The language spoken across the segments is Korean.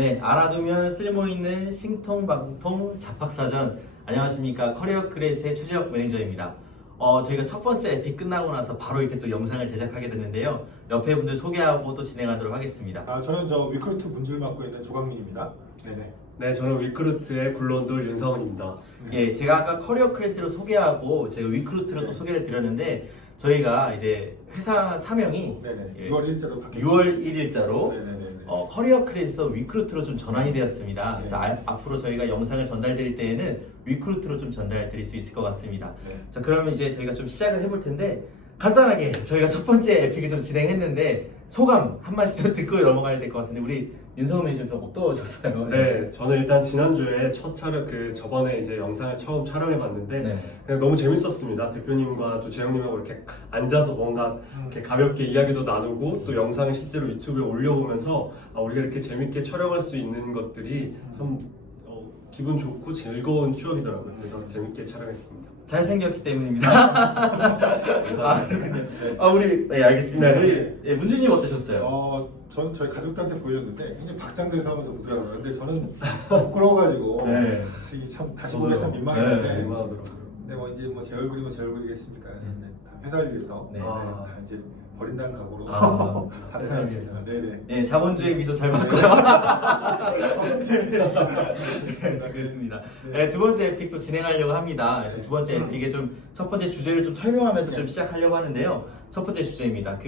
네, 알아두면 쓸모있는 신통방통 잡학사전. 안녕하십니까. 커리어 크레딧의 최재혁 매니저입니다. 저희가 첫 번째 에픽 끝나고 나서 바로 이렇게 또 영상을 제작하게 됐는데요. 옆에 분들 소개하고 또 진행하도록 하겠습니다. 저는 위크루트 문줄 맡고 있는 조강민입니다. 네네. 네, 저는 위크루트의 굴론돌 윤성훈입니다. 예, 제가 아까 커리어 크레딧으로 소개하고 제가 위크루트로 또 소개를 드렸는데 저희가 이제 회사 사명이 네네. 예, 6월 1일자로 바뀌었죠. 6월 1일자로 네네네. 커리어 크레딧에서 위크루트로 좀 전환이 되었습니다. 그래서 네. 앞으로 저희가 영상을 전달드릴 때에는 위크루트로 좀 전달드릴 수 있을 것 같습니다. 네. 자, 그러면 이제 저희가 좀 시작을 해볼 텐데 간단하게 저희가 첫 번째 에픽을 좀 진행했는데 소감 한 마디씩 좀 듣고 넘어가야 될 것 같은데 우리 윤성훈 매니저 좀 어떠셨어요? 네, 저는 일단 지난주에 첫 촬영, 저번에 이제 영상을 처음 촬영해봤는데 네. 그냥 너무 재밌었습니다. 대표님과 또 재영님하고 이렇게 앉아서 뭔가 이렇게 가볍게 이야기도 나누고 또 영상을 실제로 유튜브에 올려보면서 우리가 이렇게 재밌게 촬영할 수 있는 것들이 참 기분 좋고 즐거운 추억이더라고요. 그래서 재밌게 촬영했습니다. 잘생겼기 때문입니다. 그렇군요. 우리 네, 알겠습니다. 네. 우리 예, 문준님 어떠셨어요? 전 저희 가족들한테 보여줬는데 굉장히 박장대소 하면서 보더라고요. 근데 저는 부끄러워가지고 네. 이게 참 다시 보기가 참 민망했는데 네. 민망하더라고요. 근데 뭐 이제 뭐 제 얼굴이면 제 얼굴이겠습니까? 그래서 이제 다 회사를 위해서 네. 다 이제 버린다는 각오로 아, 다른 사람을 위해서 네네. 예, 자본주의 미소 잘 봤고요. 그렇습니다. 네, 두 번째 에픽도 진행하려고 합니다. 그래서 두 번째 에픽의 좀 첫 번째 주제를 좀 설명하면서 좀 시작하려고 하는데요. 첫 번째 주제입니다.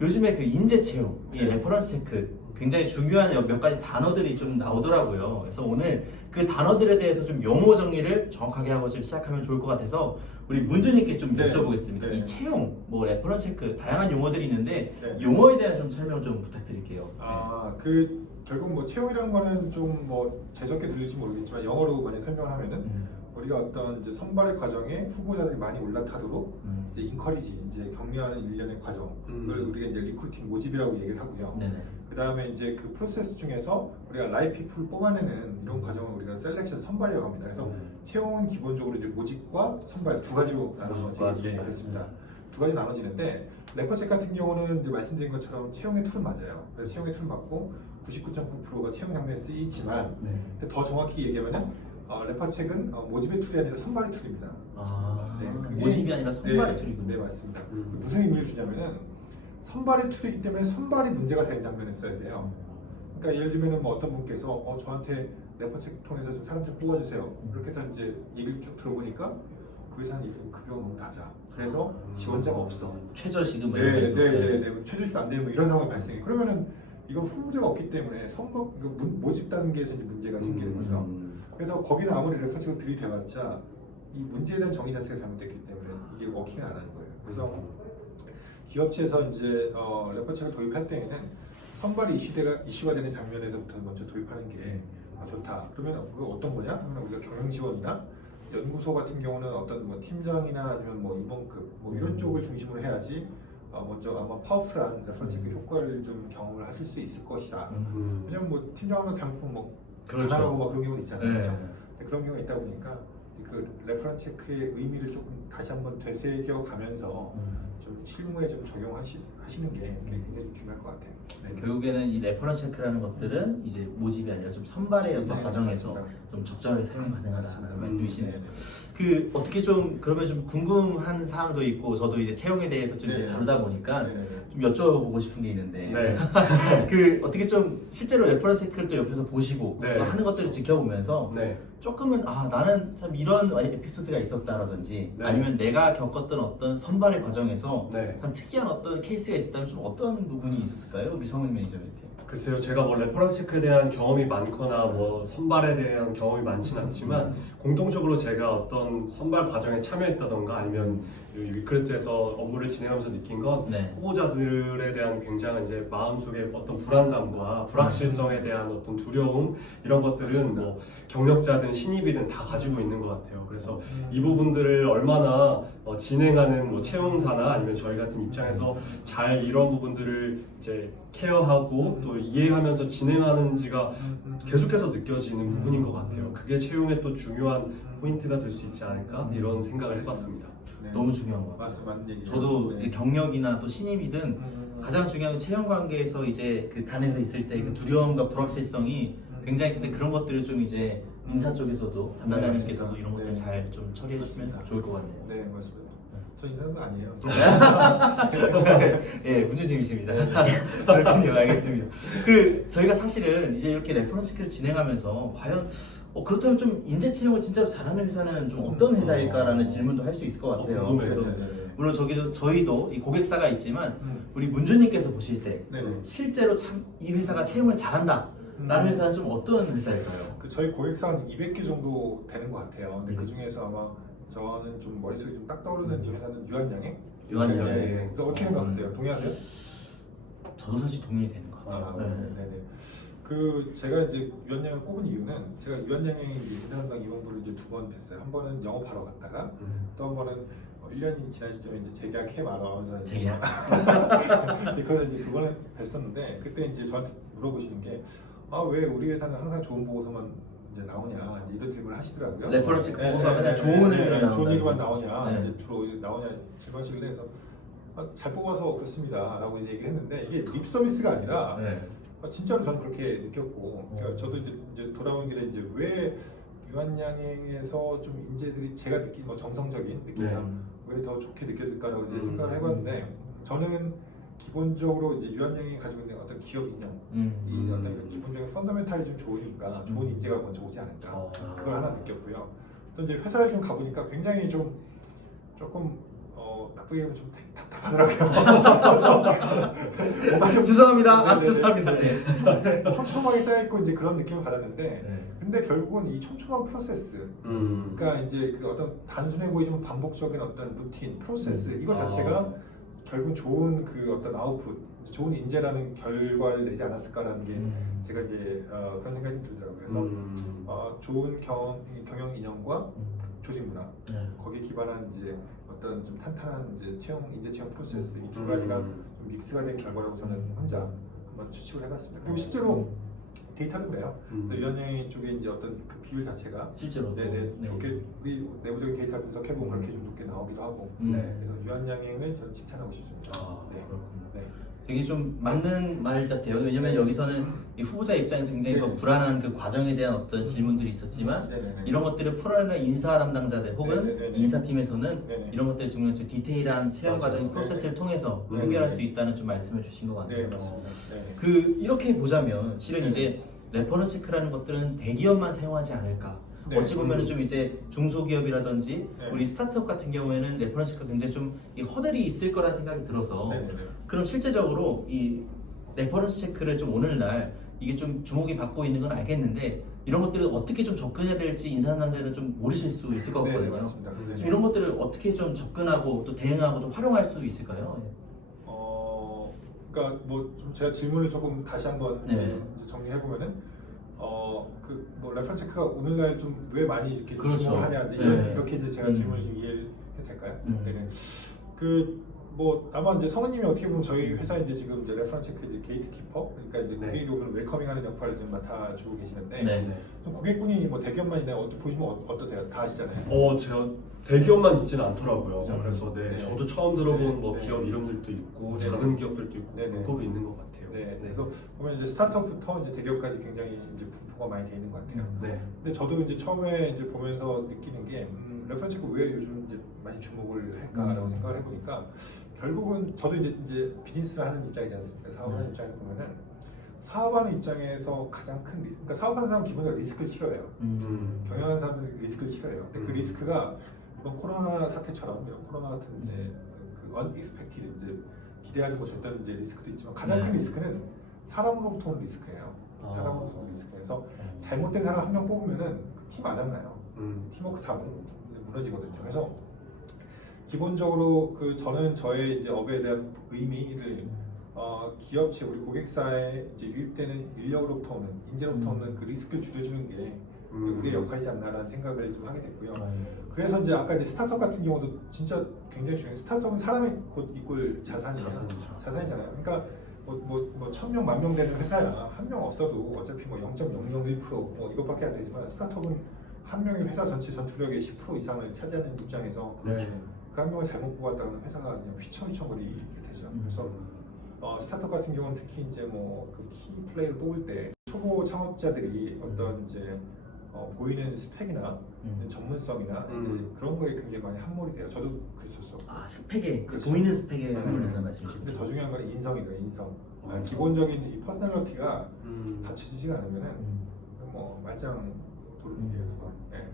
요즘에 인재 채용, 레퍼런스 체크 굉장히 중요한 몇 가지 단어들이 좀 나오더라고요. 그래서 오늘 그 단어들에 대해서 좀 용어 정리를 정확하게 하고 좀 시작하면 좋을 것 같아서 우리 문주님께 좀 네. 여쭤보겠습니다. 네. 이 채용, 레퍼런스 체크 다양한 용어들이 있는데 네. 용어에 대한 좀 설명 좀 부탁드릴게요. 결국 뭐 채용이라는 거는 좀 뭐 재수없게 들릴지 모르겠지만 영어로 많이 설명을 하면은 우리가 어떤 이제 선발의 과정에 후보자들이 많이 올라타도록 이제 인커리지 이제 격려하는 일련의 과정을 우리가 이제 리크루팅 모집이라고 얘기를 하고요. 네네. 그 다음에 이제 그 프로세스 중에서 우리가 라이피플 뽑아내는 이런 과정을 우리가 셀렉션 선발이라고 합니다. 그래서 채용은 기본적으로 이제 모집과 선발 두 가지로 나눠지게 됐습니다. 두 가지 나눠지는데 레퍼체크 같은 경우는 이제 말씀드린 것처럼 채용의 툴은 맞아요. 그래서 채용의 툴 맞고 99.9%가 채용 장면에 쓰이지만 근데 더 정확히 얘기하면은 레퍼체크는 모집의 툴이 아니라 선발의 툴입니다. 네, 그게- 모집이 아니라 선발의 네, 툴이군요. 네 맞습니다. 무슨 의미를 주냐면은 선발의 툴이기 때문에 선발이 문제가 되는 장면에 써야 돼요. 그러니까 예를 들면은 뭐 어떤 분께서 저한테 레퍼체크 통해서 좀 사람 좀 뽑아주세요. 이렇게 해서 이제 얘기를 쭉 들어보니까 그 회사는 급여가 너무 낮아. 그래서 지원자가 없어. 최저시급을 네네네. 최저시급 안 되면 뭐 이런 상황이 발생해. 그러면은 이건 후보자가 없기 때문에 모집 단계에서 이제 문제가 생기는 거죠. 그래서 거기는 아무리 레퍼체크를 들이대봤자 이 문제에 대한 정의 자체가 잘못됐기 때문에 이게 워킹을 안 하는 거예요. 그래서 기업체에서 이제 레퍼체크를 도입할 때에는 선발이 이슈가 되는 장면에서부터 먼저 도입하는 게 좋다. 그러면 그거 어떤 거냐? 하면 우리가 경영 지원이나 연구소 같은 경우는 어떤 뭐 팀장이나 아니면 뭐 임원급 뭐 이런 쪽을 중심으로 해야지 먼저 아마 파워풀한 레퍼런스 체크 효과를 좀 경험을 하실 수 있을 것이다. 왜냐면 뭐 팀장하면 잘못하면 뭐 그렇죠. 가난하고 막 그런 경우도 있잖아요. 네. 그렇죠? 그런 경우가 있다 보니까 그 레퍼런스 체크의 의미를 조금 다시 한번 되새겨 가면서 좀 실무에 좀 적용하시는 게 굉장히 좀 중요할 것 같아요. 네. 결국에는 이 레퍼런스 체크라는 것들은 이제 모집이 아니라 좀 선발의 어떤 네, 과정에서 맞습니다. 좀 적절하게 사용 가능하다는 말씀이시네요. 네. 어떻게 좀 그러면 좀 궁금한 사항도 있고 저도 이제 채용에 대해서 좀 이제 네. 다루다 보니까 네. 좀 여쭤보고 싶은 게 있는데 네. 어떻게 좀 실제로 레퍼런스 체크를 또 옆에서 보시고 네. 또 하는 것들을 지켜보면서 네. 조금은 나는 참 이런 에피소드가 있었다라든지 네. 아니면 내가 겪었던 어떤 선발의 과정에서 네. 참 특이한 어떤 케이스가 있었다면 좀 어떤 부분이 있었을까요? 우리 성훈 매니저한테. 글쎄요, 제가 뭐 레퍼런스 체크에 대한 경험이 많거나 뭐 선발에 대한 경험이 많지는 않지만 공통적으로 제가 어떤 선발 과정에 참여했다던가 아니면 위크루트에서 업무를 진행하면서 느낀 건 네. 후보자들에 대한 굉장한 이제 마음속에 어떤 불안감과 불확실성에 대한 어떤 두려움 이런 것들은 뭐 경력자든 신입이든 다 가지고 있는 것 같아요. 그래서 이 부분들을 얼마나 진행하는 뭐 채용사나 아니면 저희 같은 입장에서 잘 이런 부분들을 이제 케어하고 또 이해하면서 진행하는지가 계속해서 느껴지는 부분인 것 같아요. 그게 채용의 또 중요한 포인트가 될 수 있지 않을까 이런 생각을 해봤습니다. 네. 너무 중요한 것 같아요. 맞는 얘기예요. 저도 네. 이 경력이나 또 신입이든 가장 중요한 건 채용 관계에서 이제 그 단에서 있을 때 그 두려움과 불확실성이 굉장히 근데 그런 것들을 좀 이제 인사 쪽에서도 담당자님께서도 네, 이런 것들 네. 잘 좀 처리해 주시면 맞습니다. 좋을 것 같네요. 네, 맞습니다. 저 인사는 아니에요. 예, 문주님이십니다. 그렇군요. 알겠습니다. 그 저희가 사실은 이제 이렇게 레퍼런스를 진행하면서 과연 그렇다면 좀 인재 채용을 진짜로 잘하는 회사는 좀 어떤 회사일까라는 질문도 할 수 있을 것 같아요. 궁금해요. 그래서 네. 물론 저희도 이 고객사가 있지만 우리 문주님께서 보실 때 네네. 실제로 참 이 회사가 채용을 잘한다라는 회사는 좀 어떤 회사일까요? 그 저희 고객사는 200개 정도 되는 것 같아요. 근데 그 중에서 아마 저는 좀 머릿속에 좀 딱 떠오르는 이 회사는 유한양행. 유한양행. 네. 근데 어떻게 생각하세요? 동의하세요? 저도 사실 동의이 되는 것 같아요. 네네. 그 제가 이제 유한양을 꼽은 이유는 제가 유한양행 인사담당 임원부를 이제 2번 뵀어요. 한 번은 영업하러 갔다가 또 한 번은 1년이 지난 시점에 이제 재계약 해마라면서 재계약. 그래서 이제 2번을 뵀었는데 그때 이제 저한테 물어보시는 게 왜 우리 회사는 항상 좋은 보고서만 이제 나오냐 이제 이런 질문을 하시더라고요. 레퍼런스 보고서 맨날 좋은 얘기만 나온다. 좋은 얘기만 나오냐 네. 이제 주로 나오냐 질문하시길래 해서 잘 뽑아서 그렇습니다라고 얘기를 했는데 이게 립 서비스가 아니라 네. 진짜로 저는 그렇게 느꼈고 그러니까 저도 이제 돌아온 길에 이제 왜 유한양행에서 좀 인재들이 제가 느낀 뭐 정성적인 느낌상 왜 더 좋게 느껴질까라고 이제 생각을 해봤는데 저는 기본적으로 이제 유한양행이 가지고 있는 어떤 기업 이념 이 어떤 기본적인 펀더멘탈이 좀 좋으니까 좋은 인재가 먼저 오지 않을까 그걸 하나 느꼈고요. 또 이제 회사를 좀 가보니까 굉장히 좀 조금 나쁘게 하면 좀 답답하더라고요. 뭔가 좀 죄송합니다. 네네네. 죄송합니다. 네. 촘촘하게 짜있고 이제 그런 느낌을 받았는데 네. 근데 결국은 이 촘촘한 프로세스 그러니까 이제 그 어떤 단순해 보이지만 반복적인 어떤 루틴 프로세스 이거 자체가 결국 좋은 그 어떤 아웃풋 좋은 인재라는 결과를 내지 않았을까라는 게 제가 이제 그런 생각이 들더라고요. 그래서 좋은 경영 이념과 조직 문화 거기에 기반한 이제 어떤 좀 탄탄한 이제 인재 채용 프로세스 이 두 가지가 좀 믹스가 된 결과라고 저는 혼자 한번 추측을 해봤습니다. 그리고 실제로 데이터도 그래요. 유한양행 쪽에 이제 어떤 그 비율 자체가 실제로 좋게 우리 내부적인 데이터 분석해 보면 그렇게 좀 높게 나오기도 하고 그래서 유한양행을 저는 칭찬하고 싶습니다. 그렇군요. 네. 되게 좀 맞는 말 같아요. 왜냐면 여기서는 이 후보자 입장에서 굉장히 그 불안한 그 과정에 대한 어떤 질문들이 있었지만 이런 것들을 풀어내는 인사 담당자들 혹은 인사팀에서는 이런 것들을 좀 디테일한 채용 과정의 프로세스를 통해서 해결할 수 있다는 좀 말씀을 주신 것 같아요. 네, 맞습니다. 그 이렇게 보자면 실은 이제 레퍼런스 체크라는 것들은 대기업만 사용하지 않을까. 어찌 보면 좀 이제 중소기업이라든지 우리 스타트업 같은 경우에는 레퍼런스 체크가 굉장히 좀 이 허들이 있을 거라는 생각이 들어서 그럼 실제적으로 이 레퍼런스 체크를 좀 오늘날 이게 좀 주목이 받고 있는 건 알겠는데 이런 것들을 어떻게 좀 접근해야 될지 인사 담당자는 좀 모르실 수 있을 것 같거든요. 맞습니다. 좀 이런 것들을 어떻게 좀 접근하고 또 대응하고 좀 활용할 수 있을까요? 그러니까 뭐 좀 제가 질문을 조금 다시 한번 이제 정리해 보면은 그 뭐 레퍼런스 체크가 오늘날 좀 왜 많이 이렇게 주목을 하냐 이렇게 이제 제가 질문을 좀 이해해도 될까요? 네네. 그 뭐 아마 이제 성우님이 어떻게 보면 저희 회사 이제 지금 이제 레퍼런스 체크 이제 게이트 키퍼 그러니까 이제 고객이 오면 웰커밍하는 역할을 좀 맡아주고 계시는데 고객분이 뭐 대기업만 있나요? 보시면 어떠세요? 다 아시잖아요. 제가 대기업만 있지는 않더라고요. 그래서 네. 저도 처음 들어본 뭐 네. 기업 이름들도 있고 네. 작은 기업들도 있고 네. 골고루 있는 것 같아요. 그래서 보면 이제 스타트업부터 이제 대기업까지 굉장히 이제 분포가 많이 돼 있는 것 같아요. 근데 저도 이제 처음에 이제 보면서 느끼는 게 레퍼런스 체크 왜 요즘 이제 많이 주목을 할까라고 생각을 해보니까 결국은 저도 이제 비즈니스를 하는 입장이지 않습니까? 사업하는 입장에서 보면은 사업하는 입장에서 가장 큰 리스크, 그러니까 사업하는 사람은 기본적으로 리스크를 싫어해요. 경영하는 사람은 리스크를 싫어해요. 근데 그 리스크가 이번 코로나 사태처럼 이런 코로나 같은 이제 그 unexpected 이제 기대하지 못했던 이제 리스크도 있지만 가장 큰 리스크는 사람으로부터 오는 리스크예요. 사람으로부터 오는 리스크에서 잘못된 사람 한 명 뽑으면은 그 팀 아잖아요. 팀워크 다 무너지거든요. 그래서 기본적으로 그 저는 저의 이제 업에 대한 의미를 기업체 우리 고객사에 이제 유입되는 인력으로부터 오는 인재로부터 오는 그 리스크를 줄여주는 게 우리의 역할이지 않나라는 생각을 좀 하게 됐고요. 그래서 이제 아까 이제 스타트업 같은 경우도 진짜 굉장히 중요해요. 스타트업은 사람이 곧 이꼴 자산이잖아요. 그러니까 뭐 1000명, 10,000명 되는 회사야 한 명 없어도 어차피 뭐 0.001% 뭐 이것밖에 안 되지만 스타트업은 한 명이 회사 전체 전투력의 10% 이상을 차지하는 입장에서 그 한 명을 잘못 뽑았다면 회사가 그냥 휘청휘청거리게 되죠. 그래서 스타트업 같은 경우는 특히 이제 뭐 그 키 플레이를 뽑을 때 초보 창업자들이 어떤 이제 보이는 스펙이나 전문성이나 이제 그런 거에 굉장히 많이 함몰이 돼요. 저도 그랬었어. 아 스펙에 그렇죠. 보이는 스펙에 한다는 말씀이시죠? 근데 더 중요한 건 인성이에요. 인성. 기본적인 이 퍼스널리티가 받쳐지지가 않으면은 뭐 말짱 도르는 게 네,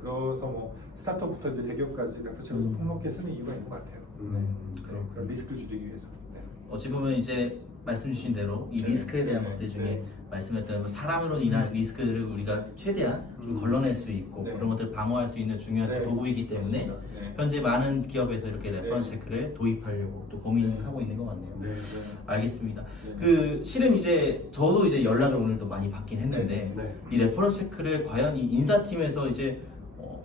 그래서 뭐 스타트업부터 이제 대기업까지 레퍼체를 폭넓게 쓰는 이유가 있는 것 같아요. 그런 리스크를 줄이기 위해서. 네. 어찌 보면 이제 말씀 주신 대로 이 리스크에 대한 것들 중에 말씀했던 사람으로 인한 리스크를 우리가 최대한 좀 걸러낼 수 있고 네. 그런 것들을 방어할 수 있는 중요한 네. 도구이기 때문에 맞습니다. 네. 현재 많은 기업에서 이렇게 레퍼런스 체크를 도입하려고 또 고민을 하고 있는 것 같네요. 네. 알겠습니다. 네. 그 실은 이제 저도 이제 연락을 오늘도 많이 받긴 했는데 네. 이 레퍼런스 체크를 과연 이 인사팀에서 이제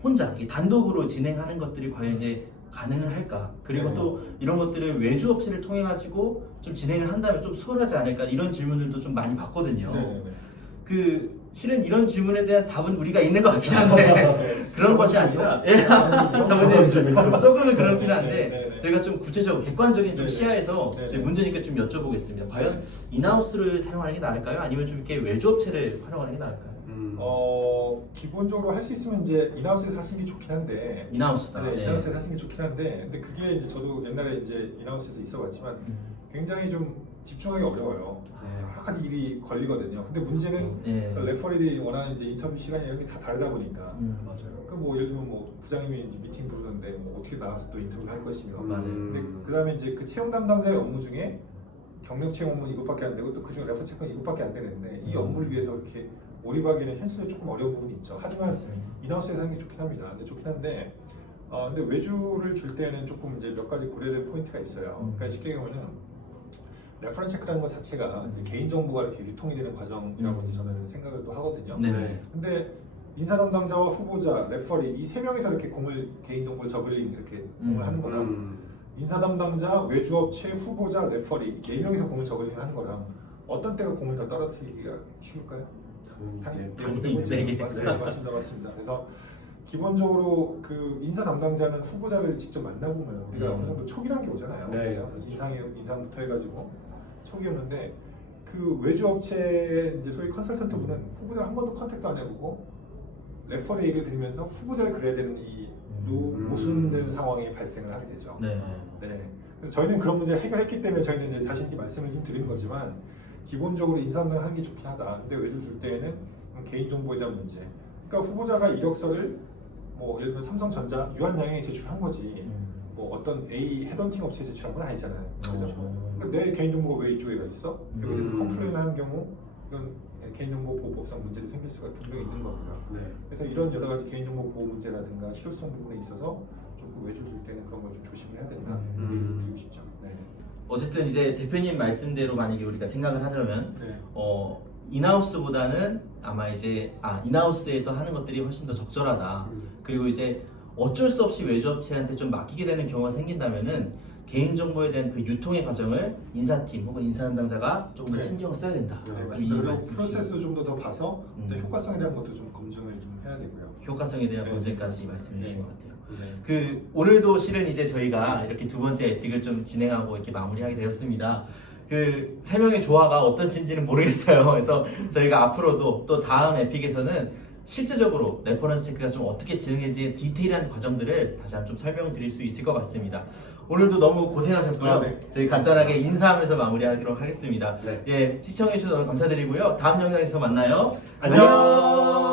혼자 이 단독으로 진행하는 것들이 과연 이제 가능을 할까? 그리고 네. 또 이런 것들을 외주 업체를 통해 가지고 좀 진행을 한다면 좀 수월하지 않을까? 이런 질문들도 좀 많이 받거든요. 네. 그 실은 이런 질문에 대한 답은 우리가 있는 것 같긴 한데 그런 것이 아니라 자본주의 조금은 그렇긴 한데 네. 저희가 좀 구체적으로 객관적인 좀 네. 시야에서 네. 저희 문제니까 좀 여쭤보겠습니다. 과연 인하우스를 사용하는 게 나을까요? 아니면 좀 이렇게 외주 업체를 활용하는 게 나을까요? 기본적으로 할 수 있으면 이제 인하우스에서 하시는 게 좋긴 한데 인하우스다. 네, 네. 인하우스에서 하시는 게 좋긴 한데 근데 그게 이제 저도 옛날에 이제 인하우스에서 있어봤지만 굉장히 좀 집중하기 어려워요. 여러 가지 일이 걸리거든요. 근데 문제는 네. 레퍼리들이 원하는 이제 인터뷰 시간이 이런 게 다 다르다 보니까 맞아요. 그 뭐 예를 들면 뭐 부장님이 이제 미팅 부르는데 뭐 어떻게 나가서 또 인터뷰를 할 것이며 맞아요. 근데 그다음에 이제 그 채용 담당자의 업무 중에 경력 채용 업무 이것밖에 안 되고 또 그중에 레퍼 체크는 이것밖에 안 되는데 이 업무를 위해서 이렇게 몰입하기는 현실에 조금 어려운 부분이 있죠. 하지만 인하우스에서 하는 게 좋긴 합니다. 근데 좋긴 한데 근데 외주를 줄 때는 조금 이제 몇 가지 고려될 포인트가 있어요. 그러니까 쉽게 얘기하면은 레퍼런스 체크라는 것 자체가 이제 개인 정보가 이렇게 유통이 되는 과정이라고 이제 저는 생각을 또 하거든요. 네. 근데 인사 담당자와 후보자, 레퍼리 이 세 명이서 이렇게 공을 개인 정보를 저글링 이렇게 공을 하는 거랑 인사 담당자, 외주업체, 후보자, 레퍼리 네 명이서 공을 저글링 하는 거랑 어떤 때가 공을 더 떨어뜨리기가 쉬울까요? 당연히 네 개. 맞습니다. 그래서 기본적으로 그 인사 담당자는 후보자를 직접 만나보면 우리가 어느 정도 촉이라는 게 오잖아요. 네. 인상부터 해가지고 촉이 오는데 그 외주업체 이제 소위 컨설턴트 분은 후보자 한 번도 컨택도 안 해보고 레퍼리 얘기를 들으면서 후보자를 그려야 되는 이 모순된 상황이 발생을 하게 되죠. 네. 그래서 저희는 그런 문제를 해결했기 때문에 저희는 이제 자신 있게 말씀을 좀 드리는 거지만 기본적으로 인사 담당 하는 게 좋긴 하다. 근데 외주 줄 때에는 개인 정보에 대한 문제. 그러니까 후보자가 이력서를 뭐 예를 들면 삼성전자 유한양행에 제출한 거지. 뭐 어떤 A 헤드헌팅 업체에 제출한 건 아니잖아요. 그죠? 그러니까 내 개인 정보가 왜 이쪽에 가 있어? 여기 대해서 컴플레인 하는 경우 이건 개인정보 보호법상 문제도 생길 수가 분명히 있는 거고요. 네. 그래서 이런 여러 가지 개인정보 보호 문제라든가 실효성 부분에 있어서 조금 외주 줄 때는 그런 걸 좀 조심을 해야 된다. 드리고 싶죠. 네. 어쨌든 이제 대표님 말씀대로 만약에 우리가 생각을 하자면 네. 인하우스보다는 아마 이제 인하우스에서 하는 것들이 훨씬 더 적절하다. 그리고 이제 어쩔 수 없이 외주업체한테 좀 맡기게 되는 경우가 생긴다면은 개인정보에 대한 그 유통의 과정을 인사팀 혹은 인사 담당자가 조금 더 네. 신경을 써야 된다. 네, 이 맞습니다. 말씀 프로세스도 좀 더 봐서 또 음. 효과성에 대한 것도 좀 검증을 좀 해야 되고요. 효과성에 대한 네. 검증까지 말씀해 주신 네. 것 같아요. 네. 그 오늘도 실은 이제 저희가 이렇게 두 번째 에픽을 좀 진행하고 이렇게 마무리하게 되었습니다. 그 세 명의 조화가 어떠신지는 모르겠어요. 그래서 저희가 앞으로도 또 다음 에픽에서는 실제적으로 레퍼런스 체크가 좀 어떻게 진행될지 디테일한 과정들을 다시 한번 좀 설명드릴 수 있을 것 같습니다. 오늘도 너무 고생하셨고요. 네. 저희 간단하게 인사하면서 마무리하도록 하겠습니다. 네. 예, 시청해주셔서 너무 감사드리고요. 다음 영상에서 만나요. 안녕.